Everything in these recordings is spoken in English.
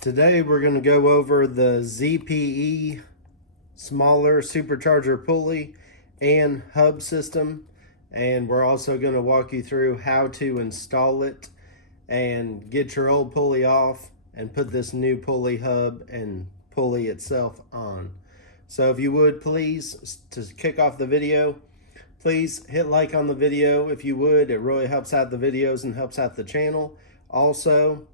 Today we're going to go over the ZPE smaller supercharger pulley and hub system, and we're also going to walk you through how to install it and get your old pulley off and put this new pulley hub and pulley itself on. So if you would please, to kick off the video, please hit like on the video if you would. It really helps out the videos and helps out the channel. Also,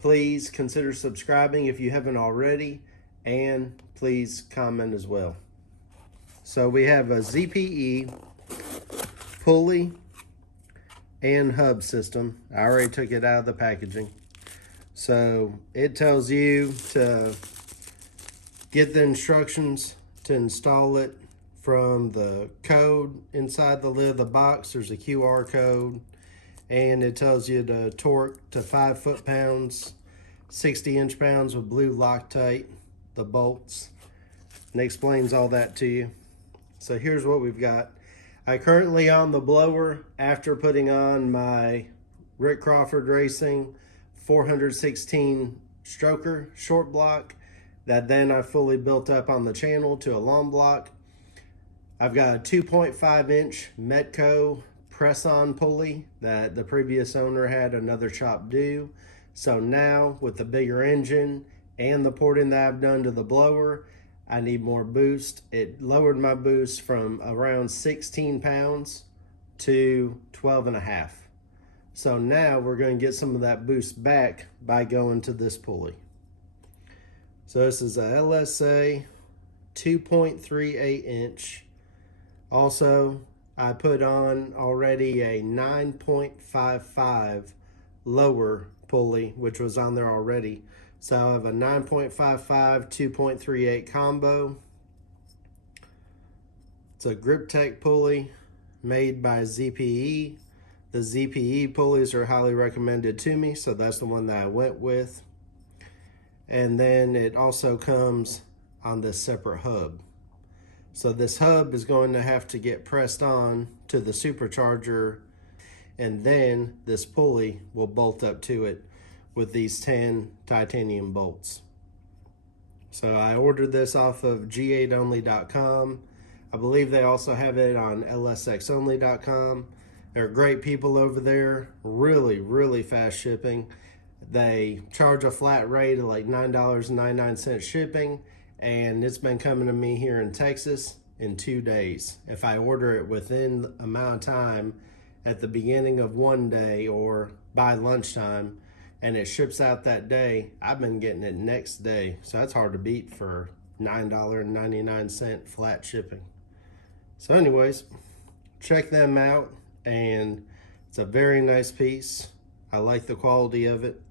please consider subscribing if you haven't already, and please comment as well. So we have a ZPE pulley and hub system. I already took it out of the packaging. So it tells you to get the instructions to install it from the code inside the lid of the box. There's a QR code, and it tells you to torque to 5 foot-pounds, 60 inch-pounds with blue Loctite, the bolts, and it explains all that to you. So here's what we've got. I currently on the blower after putting on my Rick Crawford Racing 416 stroker short block that then I fully built up on the channel to a long block. I've got a 2.5 inch Metco press-on pulley that the previous owner had another shop do. So now with the bigger engine and the porting that I've done to the blower, I need more boost. It lowered my boost from around 16 pounds to 12.5. So now we're going to get some of that boost back by going to this pulley. So this is a LSA 2.38 inch. Also, I put on already a 9.55 lower pulley, which was on there already. So I have a 9.55, 2.38 combo. It's a Grip Tech pulley made by ZPE. The ZPE pulleys are highly recommended to me, so that's the one that I went with. And then it also comes on this separate hub. So this hub is going to have to get pressed on to the supercharger, and then this pulley will bolt up to it with these 10 titanium bolts. So I ordered this off of g8only.com. I believe they also have it on lsxonly.com. They're great people over there, really fast shipping. They charge a flat rate of like $9.99 shipping, and it's been coming to me here in Texas in 2 days. If I order it within the amount of time at the beginning of one day or by lunchtime, and it ships out that day, I've been getting it next day. So that's hard to beat for $9.99 flat shipping. So anyways, check them out, and it's a very nice piece. I like the quality of it.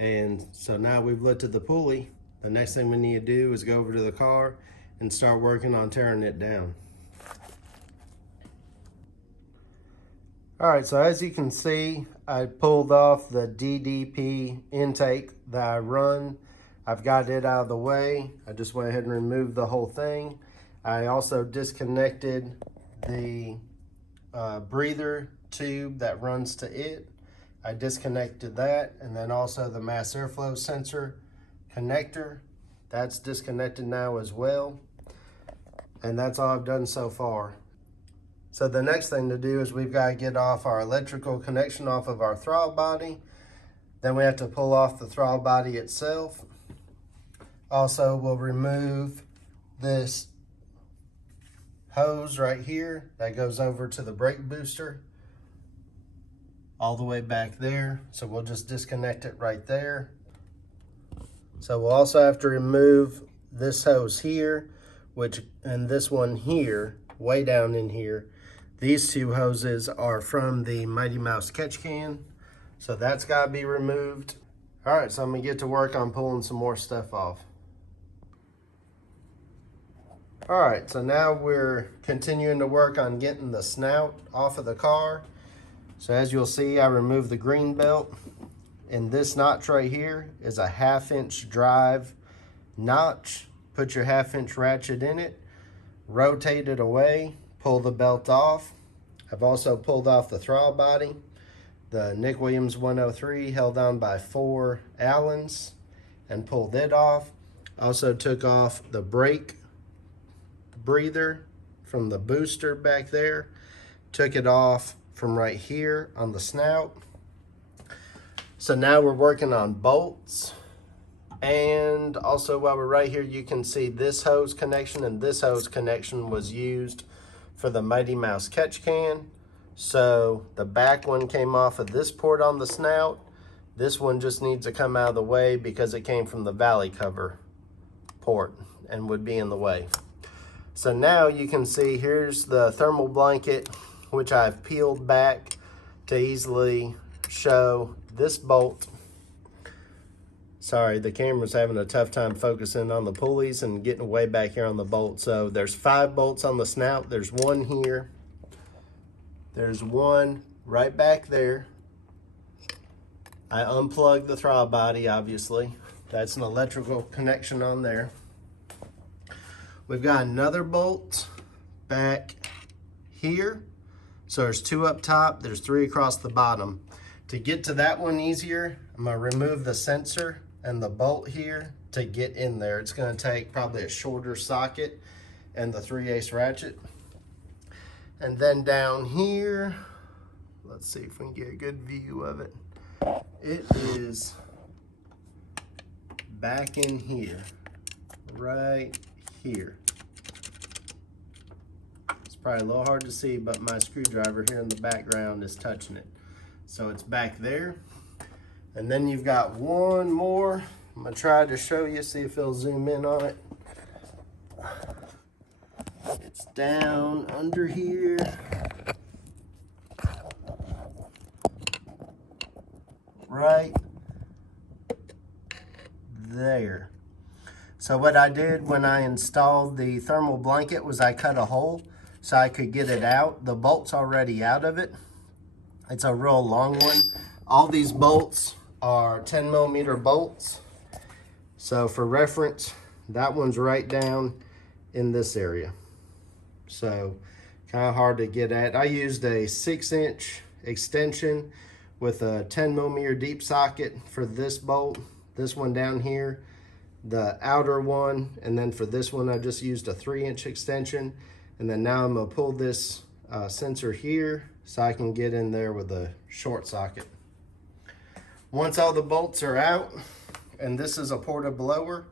And so now we've lifted the pulley. The next thing we need to do is go over to the car and start working on tearing it down. All right, so as you can see, I pulled off the DDP intake that I run. I've got it out of the way. I just went ahead and removed the whole thing. I also disconnected the breather tube that runs to it. I disconnected that, and then also the mass airflow sensor connector. That's disconnected now as well. And that's all I've done so far. So the next thing to do is we've got to get off our electrical connection off of our throttle body. Then we have to pull off the throttle body itself. Also, we'll remove this hose right here that goes over to the brake booster all the way back there. So we'll just disconnect it right there. So we'll also have to remove this hose here, and this one here, way down in here. These two hoses are from the Mighty Mouse catch can, so that's got to be removed. All right, so I'm gonna get to work on pulling some more stuff off. All right, so now we're continuing to work on getting the snout off of the car. So as you'll see, I removed the green belt, and this notch right here is a 1/2 inch drive notch. Put your 1/2 inch ratchet in it, rotate it away, pull the belt off. I've also pulled off the throttle body. The Nick Williams 103 held on by 4 Allens. and pulled it off. Also took off the brake breather from the booster back there. Took it off from right here on the snout. So now we're working on bolts. And also while we're right here, you can see this hose connection, and this hose connection was used for the Mighty Mouse catch can. So the back one came off of this port on the snout. This one just needs to come out of the way because it came from the valley cover port and would be in the way. So now you can see here's the thermal blanket, which I've peeled back to easily show this bolt. Sorry, the camera's having a tough time focusing on the pulleys and getting way back here on the bolt. So there's 5 bolts on the snout. There's one here. There's one right back there. I unplugged the throttle body, obviously. That's an electrical connection on there. We've got another bolt back here. So there's 2 up top, there's 3 across the bottom. To get to that one easier, I'm gonna remove the sensor and the bolt here to get in there. It's gonna take probably a shorter socket and the 3/8 ratchet. And then down here, let's see if we can get a good view of it. It is back in here, right here. It's probably a little hard to see, but my screwdriver here in the background is touching it. So it's back there. And then you've got one more. I'm gonna try to show you, see if it'll zoom in on it. It's down under here. Right there. So what I did when I installed the thermal blanket was I cut a hole so I could get it out. The bolt's already out of it. It's a real long one. All these bolts are 10mm bolts. So for reference, that one's right down in this area. So kind of hard to get at. I used a 6-inch extension with a 10mm deep socket for this bolt. This one down here, the outer one, and then for this one I just used a 3-inch extension. And then now I'm gonna pull this sensor here so I can get in there with a short socket. Once all the bolts are out, and this is a porta blower,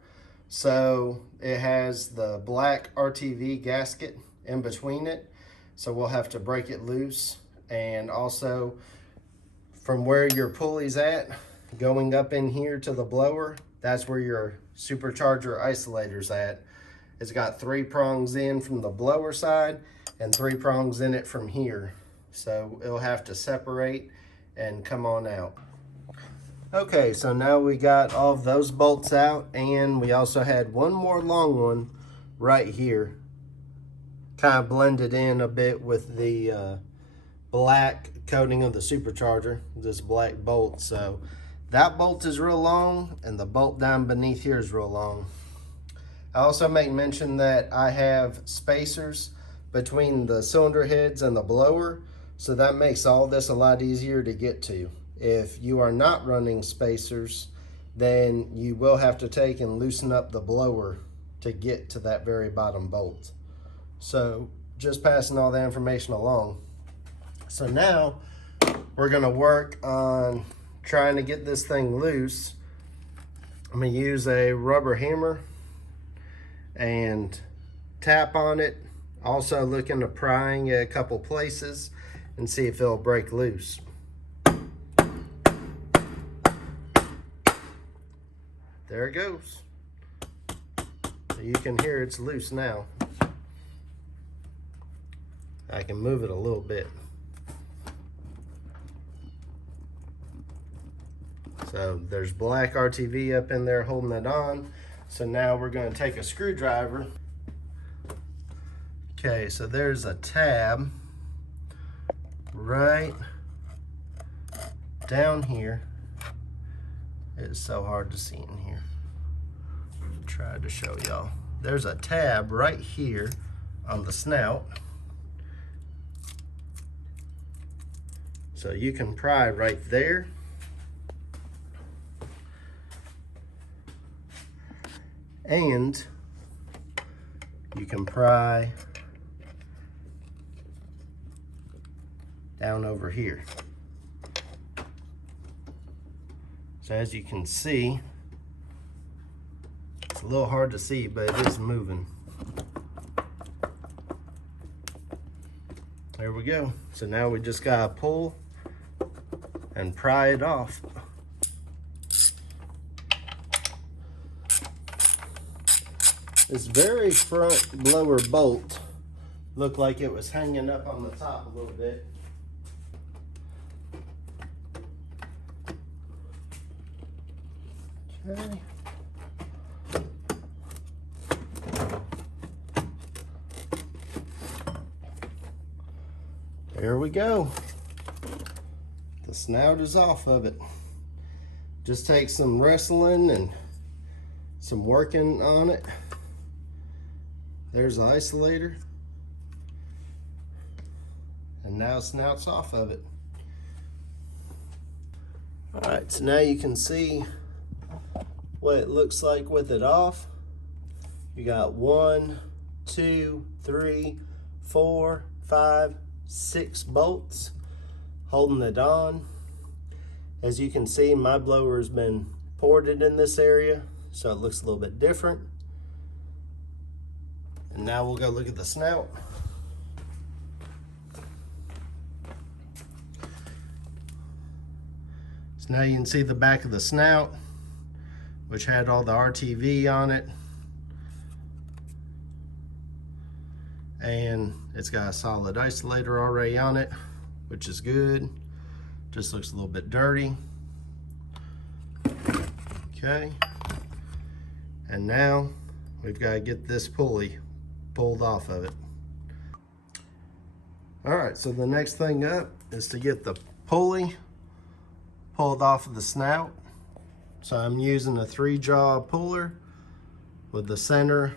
so it has the black RTV gasket in between it, so we'll have to break it loose. And also from where your pulley's at, going up in here to the blower, that's where your supercharger isolator's at. It's got 3 prongs in from the blower side and 3 prongs in it from here. So it'll have to separate and come on out. Okay, so now we got all of those bolts out, and we also had one more long one right here. Kind of blended in a bit with the black coating of the supercharger, this black bolt. So that bolt is real long, and the bolt down beneath here is real long. I also make mention that I have spacers between the cylinder heads and the blower, so that makes all this a lot easier to get to. If you are not running spacers, then you will have to take and loosen up the blower to get to that very bottom bolt. So just passing all that information along. So now we're gonna work on trying to get this thing loose. I'm gonna use a rubber hammer and tap on it. Also look into prying a couple places and see if it'll break loose. There it goes. So you can hear it's loose now. I can move it a little bit. So there's black RTV up in there holding it on. So now we're going to take a screwdriver. Okay, so there's a tab right down here. It's so hard to see in here. Try to show y'all. There's a tab right here on the snout. So you can pry right there. and you can pry down over here. So as you can see, it's a little hard to see, but it is moving. There we go. So now we just gotta pull and pry it off. This very front blower bolt looked like it was hanging up on the top a little bit. Okay. There we go. The snout is off of it. Just take some wrestling and some working on it. There's the isolator. And now snout's off of it. All right, so now you can see what it looks like with it off. You got 1, 2, 3, 4, 5, 6 bolts holding it on. As you can see, my blower has been ported in this area, so it looks a little bit different. And now we'll go look at the snout. So now you can see the back of the snout, which had all the RTV on it. And it's got a solid isolator already on it, which is good. Just looks a little bit dirty. Okay. And now we've got to get this pulley pulled off of it. All right, so the next thing up is to get the pulley pulled off of the snout. So I'm using a 3-jaw puller with the center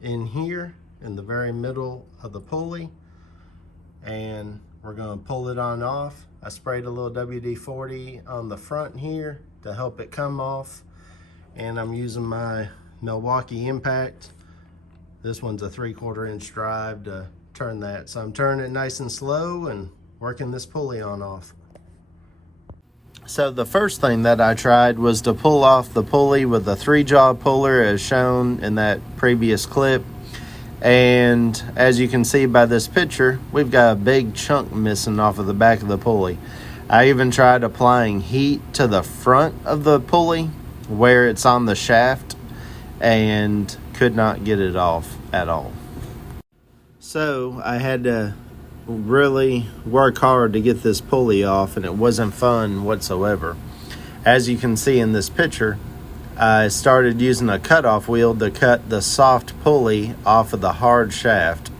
in here in the very middle of the pulley, and we're going to pull it on off. I sprayed a little WD-40 on the front here to help it come off, and I'm using my Milwaukee Impact. This one's a 3/4 inch drive to turn that. So I'm turning it nice and slow and working this pulley on off. So the first thing that I tried was to pull off the pulley with a 3-jaw puller as shown in that previous clip. And as you can see by this picture, we've got a big chunk missing off of the back of the pulley. I even tried applying heat to the front of the pulley where it's on the shaft and could not get it off at all. So I had to really work hard to get this pulley off, and it wasn't fun whatsoever. As you can see in this picture, I started using a cutoff wheel to cut the soft pulley off of the hard shaft,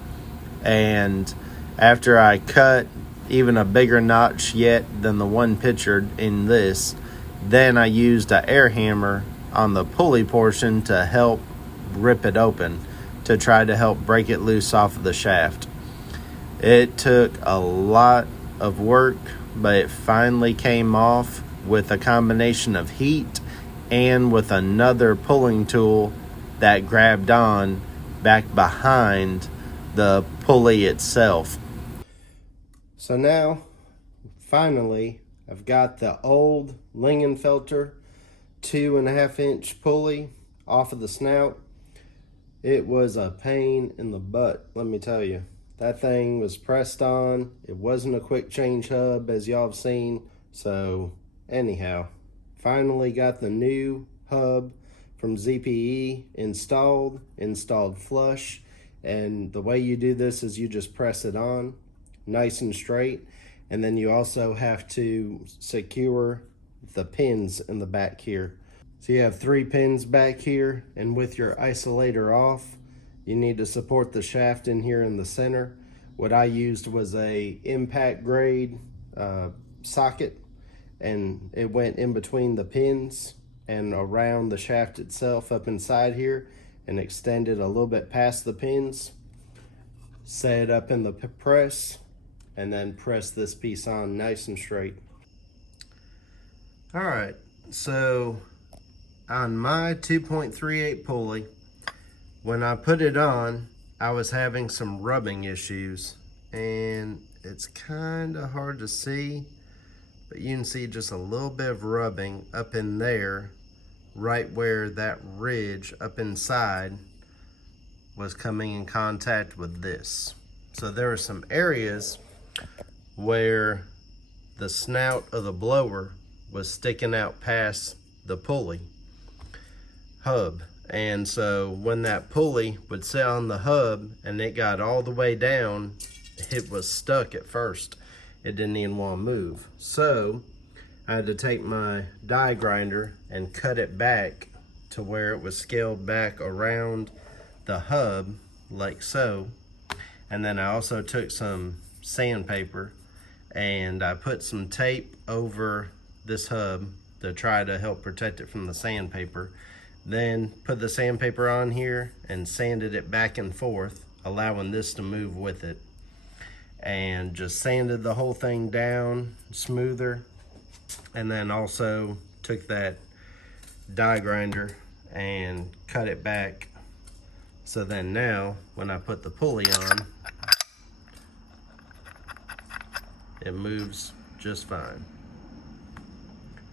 and after I cut even a bigger notch yet than the one pictured in this, then I used an air hammer on the pulley portion to help rip it open, to try to help break it loose off of the shaft. It took a lot of work, but it finally came off with a combination of heat and with another pulling tool that grabbed on back behind the pulley itself. So now, finally, I've got the old Lingenfelter 2.5 inch pulley off of the snout. It was a pain in the butt, let me tell you. That thing was pressed on. It wasn't a quick change hub as y'all have seen. So anyhow, finally got the new hub from ZPE installed flush. And the way you do this is you just press it on nice and straight. And then you also have to secure the pins in the back here. So you have 3 pins back here, and with your isolator off, you need to support the shaft in here in the center. What I used was a impact grade socket, and it went in between the pins and around the shaft itself up inside here, and extended a little bit past the pins. Set it up in the press, and then press this piece on nice and straight. All right, so on my 2.38 pulley, when I put it on, I was having some rubbing issues, and it's kind of hard to see, but you can see just a little bit of rubbing up in there, right where that ridge up inside was coming in contact with this. So there are some areas where the snout of the blower was sticking out past the pulley hub. And so when that pulley would sit on the hub and it got all the way down, it was stuck at first. It didn't even want to move. So I had to take my die grinder and cut it back to where it was scaled back around the hub like so. And then I also took some sandpaper and I put some tape over this hub to try to help protect it from the sandpaper. Then put the sandpaper on here and sanded it back and forth, allowing this to move with it. And just sanded the whole thing down smoother. And then also took that die grinder and cut it back. So then now, when I put the pulley on, it moves just fine.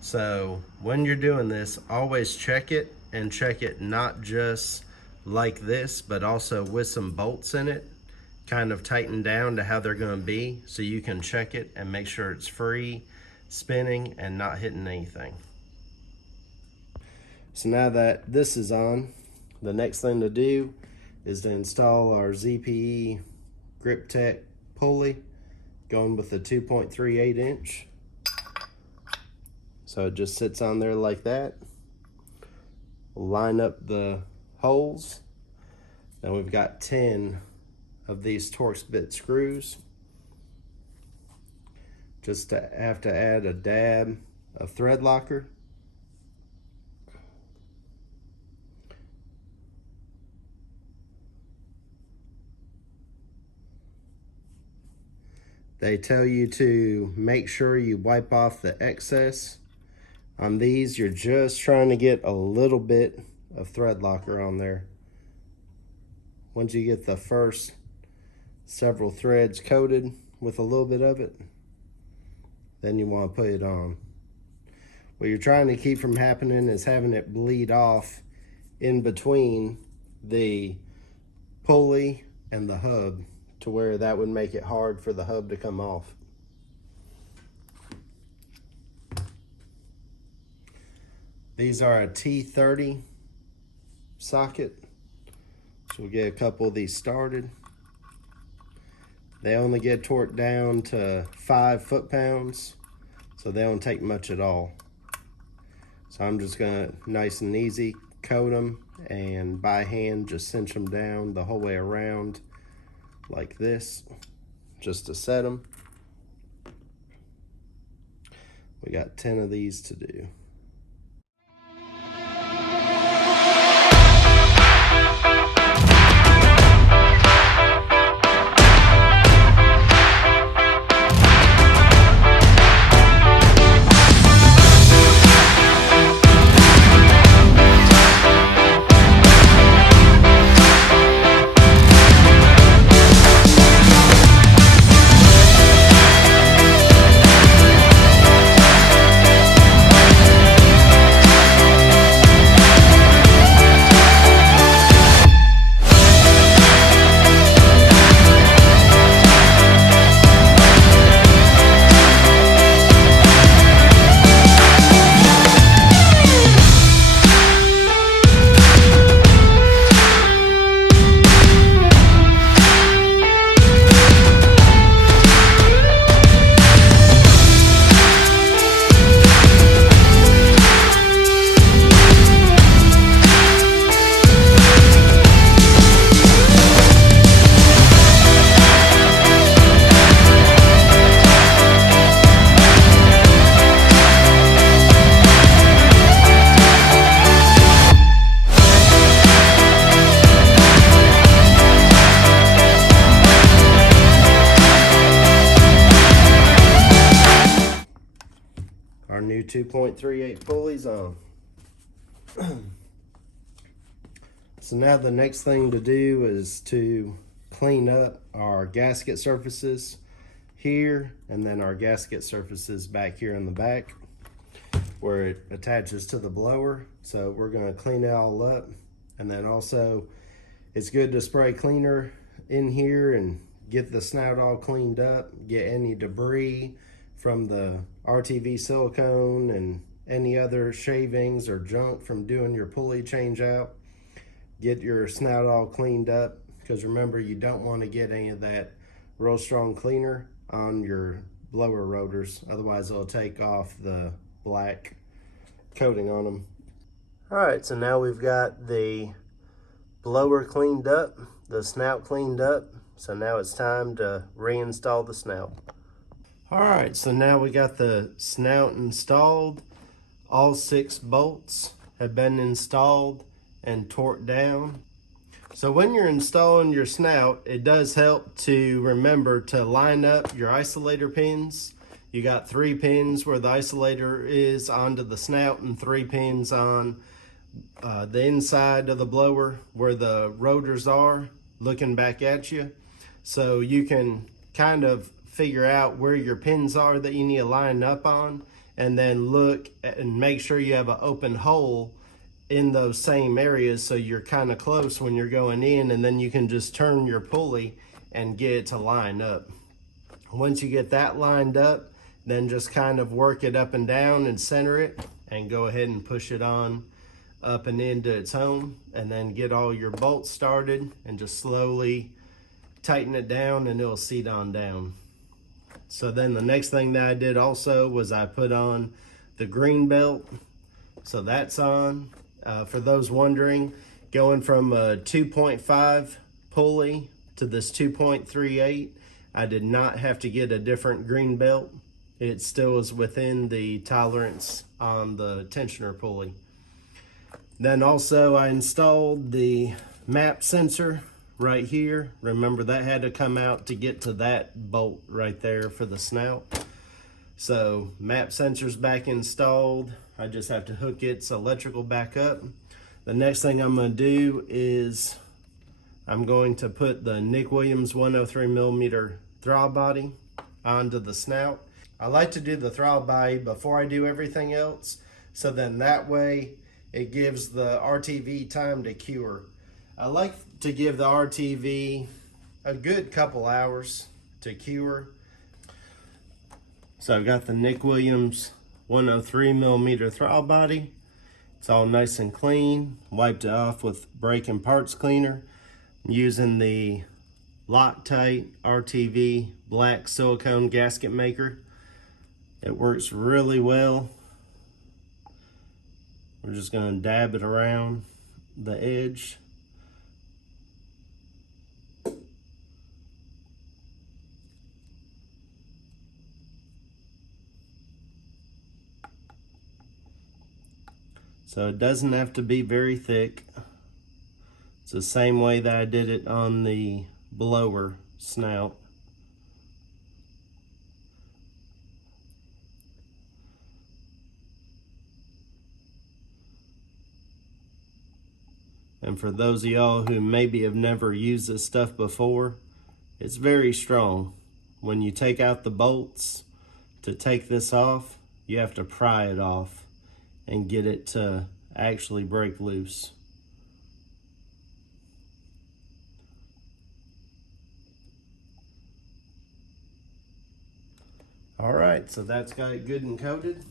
So when you're doing this, always check it, and check it not just like this, but also with some bolts in it, kind of tightened down to how they're gonna be, so you can check it and make sure it's free, spinning, and not hitting anything. So now that this is on, the next thing to do is to install our ZPE Grip Tech pulley, going with the 2.38 inch. So it just sits on there like that. We'll line up the holes. Then we've got 10 of these Torx bit screws. Just to have to add a dab of thread locker. They tell you to make sure you wipe off the excess. On these, you're just trying to get a little bit of thread locker on there. Once you get the first several threads coated with a little bit of it, then you want to put it on. What you're trying to keep from happening is having it bleed off in between the pulley and the hub, to where that would make it hard for the hub to come off. These are a T30 socket, so we'll get a couple of these started. They only get torqued down to 5 foot-pounds, so they don't take much at all. So I'm just gonna nice and easy coat them, and by hand just cinch them down the whole way around like this, just to set them. We got 10 of these to do. Our new 2.38 pulleys on. So now the next thing to do is to clean up our gasket surfaces here, and then our gasket surfaces back here in the back where it attaches to the blower. So we're going to clean it all up, and then also it's good to spray cleaner in here and get the snout all cleaned up, get any debris from the RTV silicone and any other shavings or junk from doing your pulley change out. Get your snout all cleaned up, because remember, you don't want to get any of that real strong cleaner on your blower rotors, otherwise it'll take off the black coating on them. All right, so now we've got the blower cleaned up, the snout cleaned up, so now it's time to reinstall the snout. All right, so now we got the snout installed. All 6 bolts have been installed and torqued down. So when you're installing your snout, it does help to remember to line up your isolator pins. You got 3 pins where the isolator is onto the snout, and 3 pins on the inside of the blower where the rotors are looking back at you. So you can kind of figure out where your pins are that you need to line up on, and then look and make sure you have an open hole in those same areas, so you're kind of close when you're going in, and then you can just turn your pulley and get it to line up. Once you get that lined up, then just kind of work it up and down and center it, and go ahead and push it on up and into its home, and then get all your bolts started and just slowly tighten it down, and it'll seat on down. So then the next thing that I did also was I put on the green belt. So that's on. For those wondering, going from a 2.5 pulley to this 2.38, I did not have to get a different green belt. It still is within the tolerance on the tensioner pulley. Then also I installed the map sensor right here. Remember, that had to come out to get to that bolt right there for the snout. So map sensor's back installed. I just have to hook its electrical back up. The next thing I'm going to do is I'm going to put the Nick Williams 103mm throttle body onto the snout. I like to do the throttle body before I do everything else, so then that way it gives the RTV time to cure. I like to give the RTV a good couple hours to cure. So I've got the Nick Williams 103mm throttle body. It's all nice and clean. Wiped it off with brake and parts cleaner. I'm using the Loctite RTV black silicone gasket maker. It works really well. We're just going to dab it around the edge. So it doesn't have to be very thick. It's the same way that I did it on the blower snout. And for those of y'all who maybe have never used this stuff before, it's very strong. When you take out the bolts to take this off, you have to pry it off and get it to actually break loose. All right, so that's got it good and coated.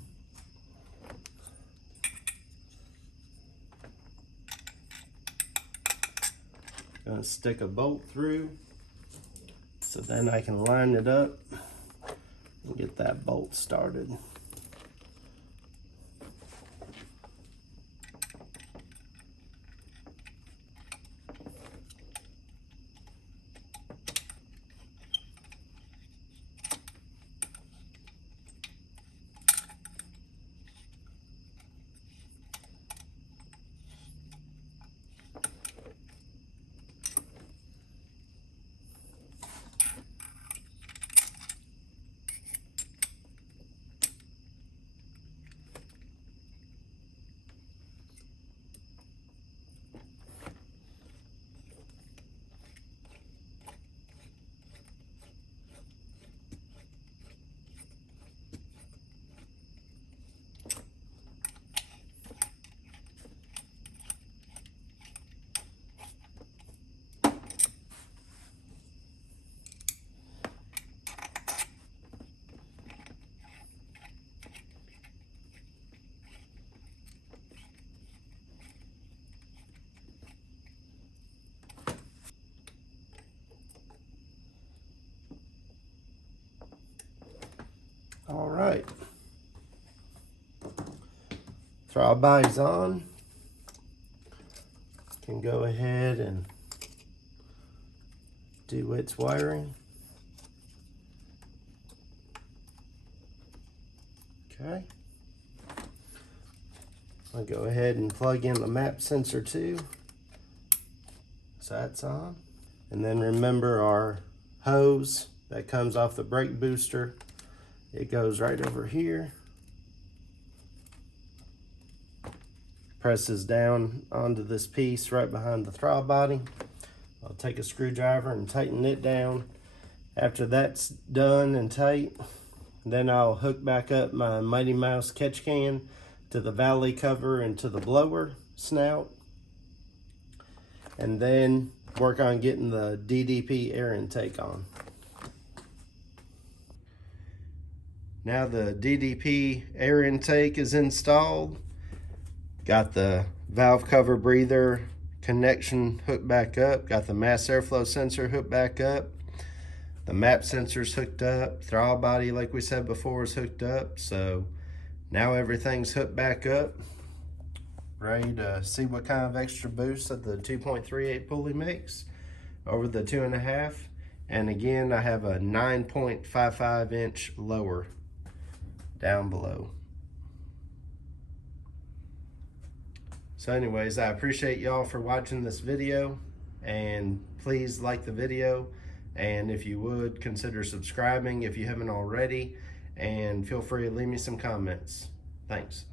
Gonna stick a bolt through so then I can line it up and get that bolt started. Throttle body's on. Can go ahead and do its wiring. Okay. I'll go ahead and plug in the map sensor too. So that's on. And then remember our hose that comes off the brake booster. It goes right over here. Presses down onto this piece right behind the throttle body. I'll take a screwdriver and tighten it down. After that's done and tight, then I'll hook back up my Mighty Mouse catch can to the valley cover and to the blower snout. And then work on getting the DDP air intake on. Now the DDP air intake is installed. Got the valve cover breather connection hooked back up. Got the mass airflow sensor hooked back up. The map sensor's hooked up. Throttle body, like we said before, is hooked up. So now everything's hooked back up. Ready to see what kind of extra boost that the 2.38 pulley makes over the 2.5. And again, I have a 9.55 inch lower down below. So anyways, I appreciate y'all for watching this video, and please like the video, and if you would, consider subscribing if you haven't already, and feel free to leave me some comments. Thanks.